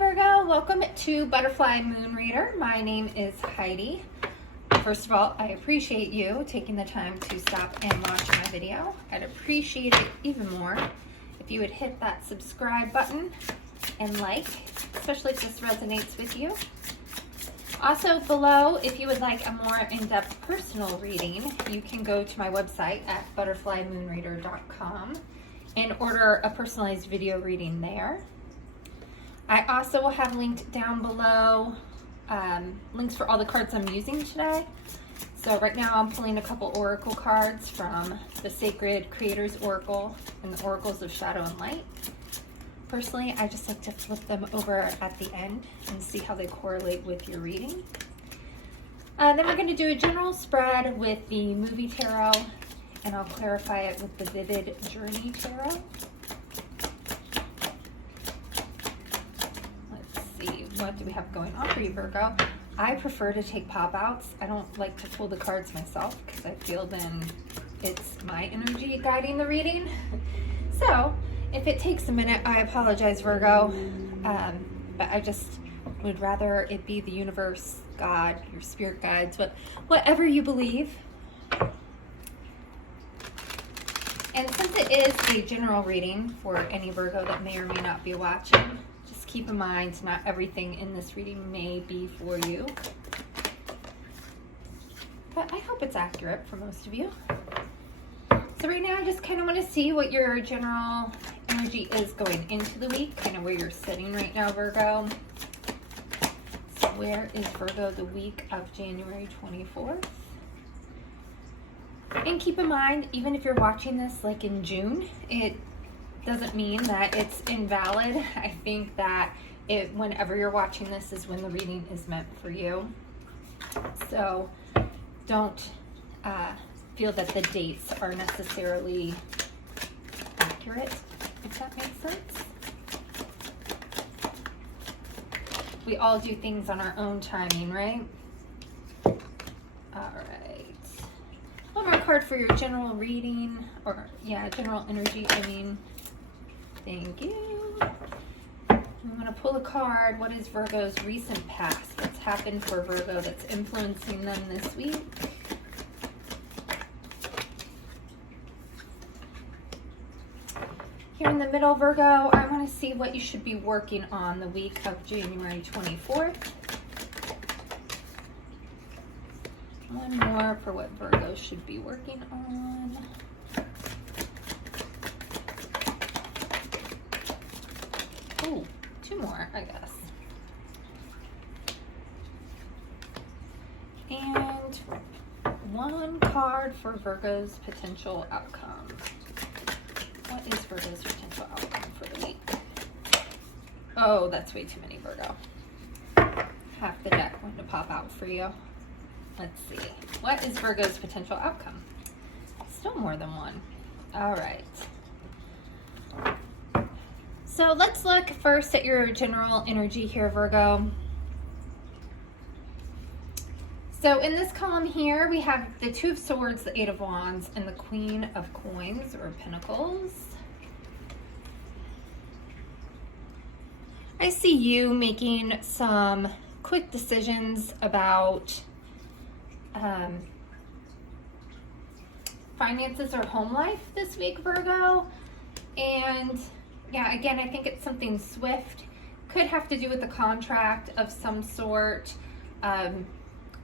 Virgo, welcome to Butterfly Moon Reader. My name is Heidi. First of all, I appreciate you taking the time to stop and watch my video. I'd appreciate it even more if you would hit that subscribe button and like, especially if this resonates with you. Also below, if you would like a more in-depth personal reading, you can go to my website at butterflymoonreader.com and order a personalized video reading there. I also will have linked down below links for all the cards I'm using today. So right now I'm pulling a couple oracle cards from the Sacred Creators Oracle and the Oracles of Shadow and Light. Personally, I just like to flip them over at the end and see how they correlate with your reading. Then we're going to do a general spread with the Movie Tarot, and I'll clarify it with the Vivid Journey Tarot. What do we have going on for you, Virgo? I prefer to take pop-outs. I don't like to pull the cards myself because I feel then it's my energy guiding the reading. So if it takes a minute, I apologize, Virgo. But I just would rather it be the universe, God, your spirit guides, whatever you believe. And since it is a general reading for any Virgo that may or may not be watching, keep in mind, not everything in this reading may be for you, but I hope it's accurate for most of you. So right now, I just kind of want to see what your general energy is going into the week, kind of where you're sitting right now, Virgo. So where is Virgo the week of January 24th? And keep in mind, even if you're watching this like in June, it doesn't mean that it's invalid. I think that whenever you're watching this is when the reading is meant for you. So don't feel that the dates are necessarily accurate, if that makes sense. We all do things on our own timing, right? All right. One more card for your general reading, or general energy, I mean. Thank you. I'm going to pull a card. What is Virgo's recent past? What's happened for Virgo that's influencing them this week? Here in the middle, Virgo, I want to see what you should be working on the week of January 24th. One more for what Virgo should be working on. Oh, two more, I guess. And one card for Virgo's potential outcome. What is Virgo's potential outcome for the week? Oh, that's way too many, Virgo. Half the deck going to pop out for you. Let's see. What is Virgo's potential outcome? Still more than one. All right. So let's look first at your general energy here, Virgo. So in this column here, we have the Two of Swords, the Eight of Wands, and the Queen of Coins or Pentacles. I see you making some quick decisions about finances or home life this week, Virgo. And yeah, again, I think it's something swift. Could have to do with a contract of some sort.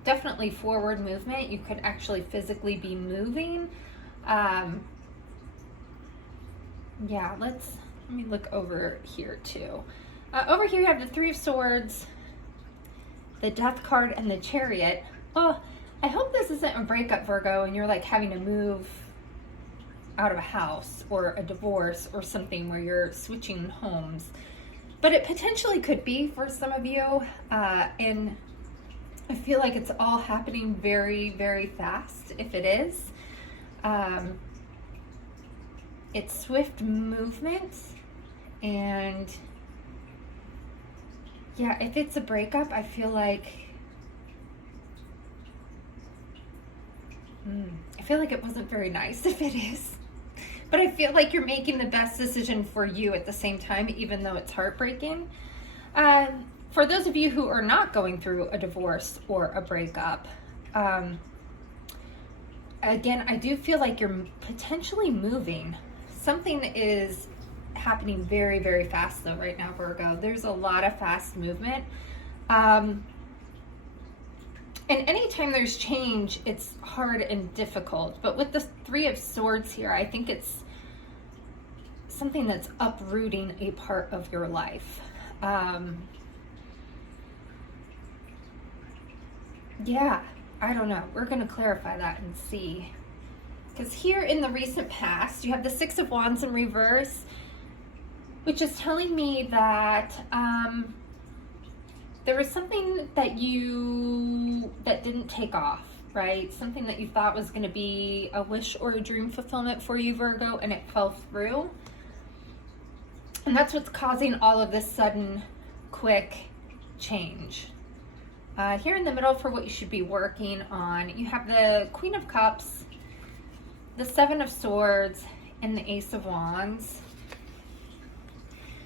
Definitely forward movement. You could actually physically be moving. Yeah, let me look over here too. Over here you have the Three of Swords, the Death card, and the Chariot. Oh, I hope this isn't a breakup, Virgo, and you're like having to move out of a house or a divorce or something where you're switching homes, but it potentially could be for some of you, and I feel like it's all happening very, very fast. If it is, it's swift movement, and yeah, if it's a breakup, I feel like it wasn't very nice if it is. But I feel like you're making the best decision for you at the same time, even though it's heartbreaking. For those of you who are not going through a divorce or a breakup, again, I do feel like you're potentially moving. Something is happening very, very fast though right now, Virgo. There's a lot of fast movement. And anytime there's change, it's hard and difficult. But with the Three of Swords here, I think it's something that's uprooting a part of your life. Yeah, I don't know. We're going to clarify that and see. Because here in the recent past, you have the Six of Wands in reverse, which is telling me that there was something that didn't take off, right? Something that you thought was going to be a wish or a dream fulfillment for you, Virgo, and it fell through. And that's what's causing all of this sudden, quick change. Here in the middle for what you should be working on, you have the Queen of Cups, the Seven of Swords, and the Ace of Wands.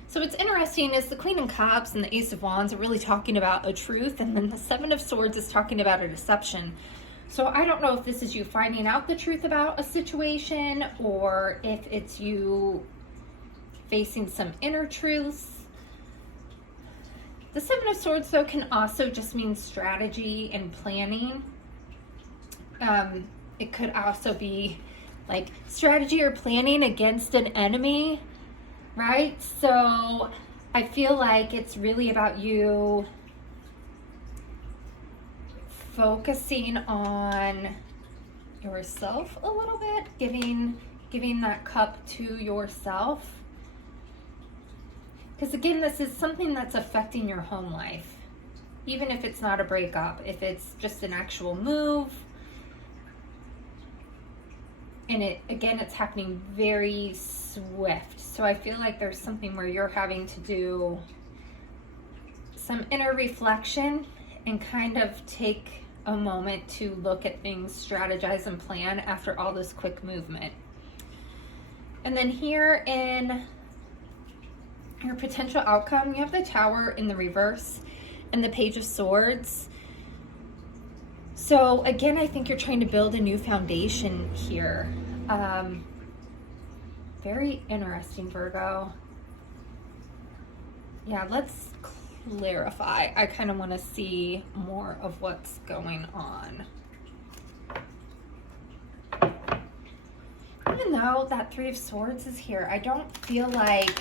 So what's interesting is the Queen of Cups and the Ace of Wands are really talking about a truth, and then the Seven of Swords is talking about a deception. So I don't know if this is you finding out the truth about a situation, or if it's you facing some inner truths. The Seven of Swords, though, can also just mean strategy and planning. It could also be like strategy or planning against an enemy, right? So I feel like it's really about you focusing on yourself a little bit, giving that cup to yourself. Because again, this is something that's affecting your home life. Even if it's not a breakup, if it's just an actual move. And it's happening very swift. So I feel like there's something where you're having to do some inner reflection and kind of take a moment to look at things, strategize and plan after all this quick movement. And then here in your potential outcome, you have the Tower in the reverse and the Page of Swords. So again, I think you're trying to build a new foundation here. Very interesting, Virgo. Yeah, let's clarify. I kind of want to see more of what's going on. Even though that Three of Swords is here, I don't feel like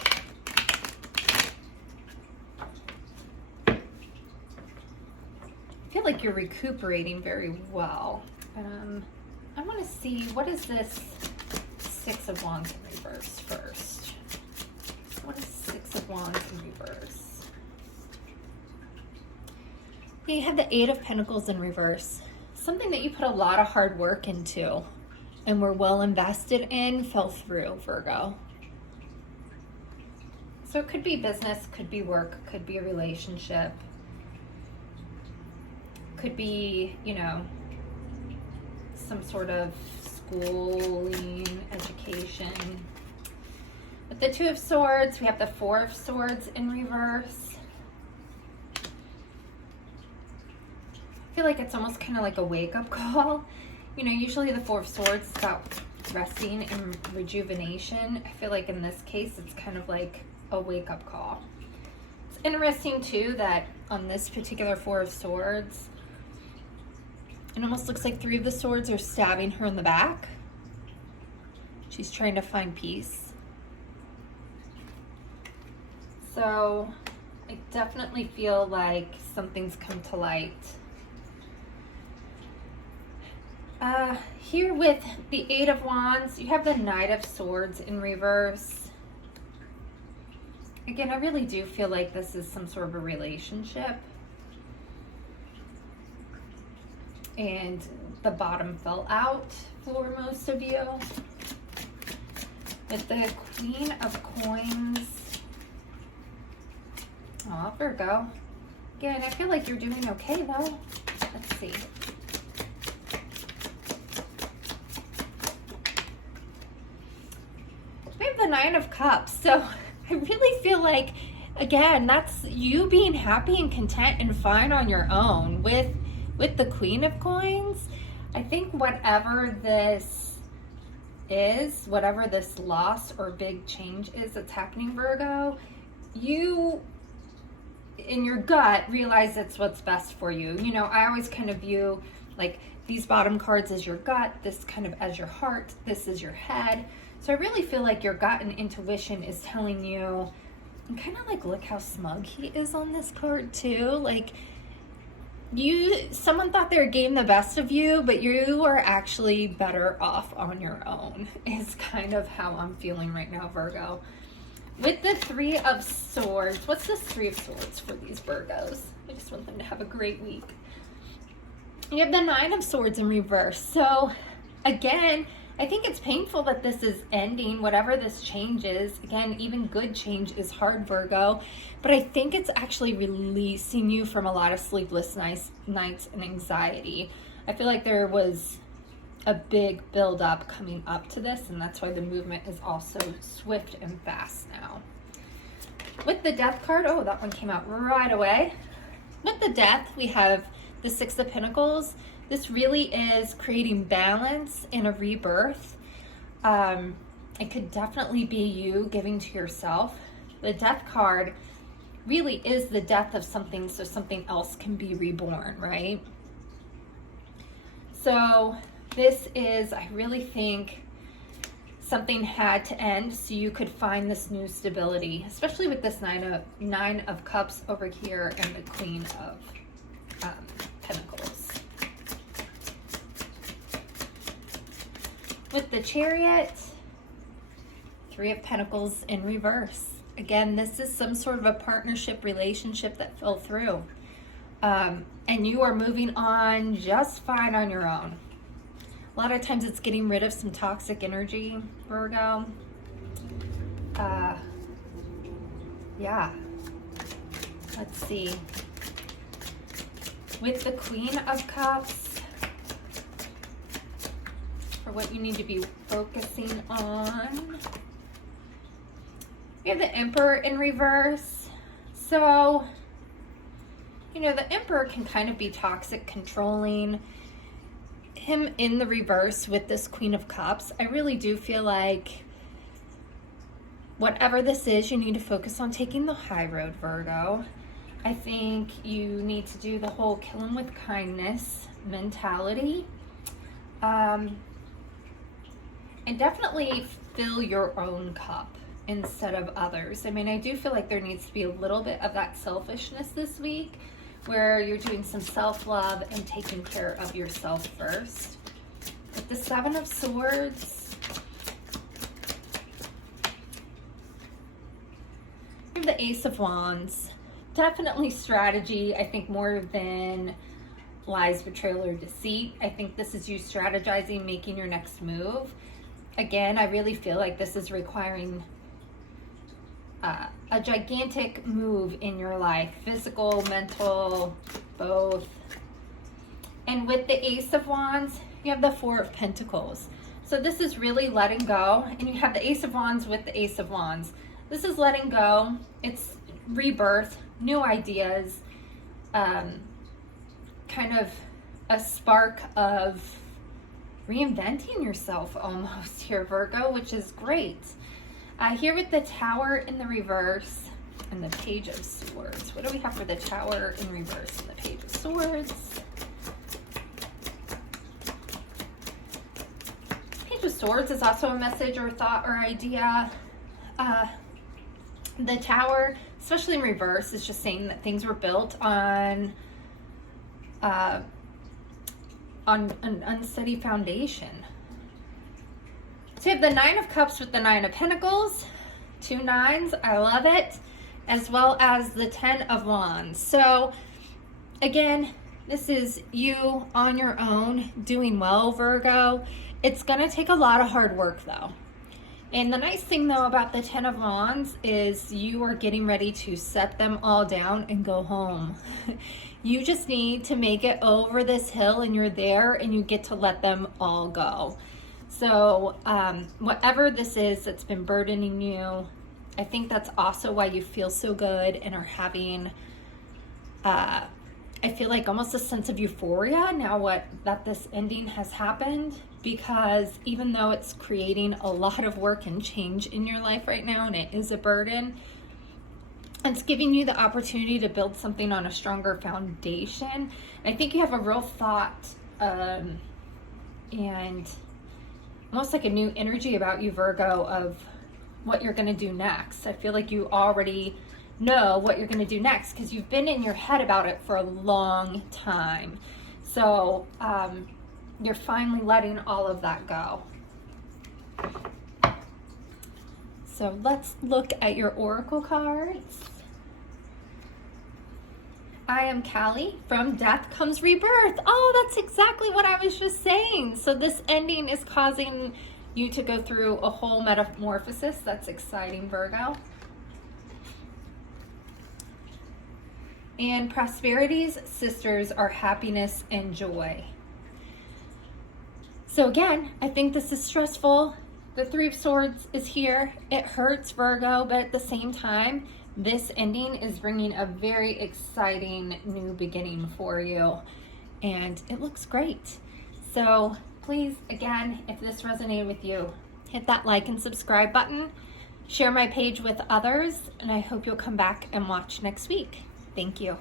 you're recuperating very well. I want to see, what is this Six of Wands in reverse first? What is Six of Wands in reverse? You have the Eight of Pentacles in reverse. Something that you put a lot of hard work into and were well invested in fell through, Virgo. So it could be business, could be work, could be a relationship. Could be, you know, some sort of schooling, education. With the Two of Swords, we have the Four of Swords in reverse. I feel like it's almost kind of like a wake-up call. You know, usually the Four of Swords is about resting and rejuvenation. I feel like in this case, it's kind of like a wake-up call. It's interesting, too, that on this particular Four of Swords, it almost looks like Three of the Swords are stabbing her in the back. She's trying to find peace. So I definitely feel like something's come to light. Here with the Eight of Wands, you have the Knight of Swords in reverse. Again, I really do feel like this is some sort of a relationship. And the bottom fell out for most of you. With the Queen of Coins. Aw, Virgo. Again, I feel like you're doing okay though. Let's see. We have the Nine of Cups. So I really feel like again, that's you being happy and content and fine on your own. With the Queen of Coins, I think whatever this is, whatever this loss or big change is that's happening, Virgo, you in your gut realize it's what's best for you. You know, I always kind of view like these bottom cards as your gut, this kind of as your heart, this is your head. So I really feel like your gut and intuition is telling you, and kind of like, look how smug he is on this card too. Like, someone thought they were getting the best of you, but you are actually better off on your own, is kind of how I'm feeling right now, Virgo. With the Three of Swords, what's this Three of Swords for these Virgos? I just want them to have a great week. You have the Nine of Swords in reverse. So again, I think it's painful that this is ending, whatever this change is. Again, even good change is hard, Virgo. But I think it's actually releasing you from a lot of sleepless nights and anxiety. I feel like there was a big build-up coming up to this, and that's why the movement is also swift and fast now. With the Death card, oh, that one came out right away. With the Death, we have the Six of Pentacles. This really is creating balance in a rebirth. It could definitely be you giving to yourself. The Death card really is the death of something so something else can be reborn, right? So this is, I really think something had to end so you could find this new stability, especially with this Nine of Cups over here and the Queen of Pentacles. With the Chariot, Three of Pentacles in reverse. Again, this is some sort of a partnership relationship that fell through. And you are moving on just fine on your own. A lot of times it's getting rid of some toxic energy, Virgo. Yeah. Let's see. With the Queen of Cups, for what you need to be focusing on. We have the Emperor in reverse. So, you know, the Emperor can kind of be toxic, controlling. Him in the reverse with this Queen of Cups, I really do feel like whatever this is, you need to focus on taking the high road, Virgo. I think you need to do the whole kill 'em with kindness mentality. And definitely fill your own cup instead of others. I mean, I do feel like there needs to be a little bit of that selfishness this week, where you're doing some self-love and taking care of yourself first. With the Seven of Swords, you have the Ace of Wands. Definitely strategy, I think, more than lies, betrayal, or deceit. I think this is you strategizing, making your next move. Again, I really feel like this is requiring a gigantic move in your life, physical, mental, both. And with the Ace of Wands, you have the Four of Pentacles. So this is really letting go, and you have the Ace of Wands with the Ace of Wands. This is letting go. It's rebirth, new ideas, kind of a spark of reinventing yourself almost here, Virgo, which is great. Here with the Tower in the reverse and the Page of Swords. What do we have for the Tower in reverse and the Page of Swords? Page of Swords is also a message or thought or idea. The Tower, especially in reverse, is just saying that things were built on an unsteady foundation. So you have the Nine of Cups with the Nine of Pentacles, 2 nines, I love it, as well as the 10 of Wands. So again, this is you on your own doing well, Virgo. It's going to take a lot of hard work though. And the nice thing though about the 10 of Wands is you are getting ready to set them all down and go home. You just need to make it over this hill and you're there and you get to let them all go. So whatever this is that's been burdening you, I think that's also why you feel so good and are having, I feel like almost a sense of euphoria now that this ending has happened, because even though it's creating a lot of work and change in your life right now, and it is a burden, it's giving you the opportunity to build something on a stronger foundation. I think you have a real thought and almost like a new energy about you, Virgo, of what you're going to do next. I feel like you already know what you're going to do next because you've been in your head about it for a long time. So you're finally letting all of that go. So let's look at your oracle cards. I am Callie. From death comes rebirth. Oh, that's exactly what I was just saying. So this ending is causing you to go through a whole metamorphosis. That's exciting, Virgo. And prosperity's sisters are happiness and joy. So again, I think this is stressful. The Three of Swords is here. It hurts, Virgo, but at the same time, this ending is bringing a very exciting new beginning for you. And it looks great. So please, again, if this resonated with you, hit that like and subscribe button. Share my page with others, and I hope you'll come back and watch next week. Thank you.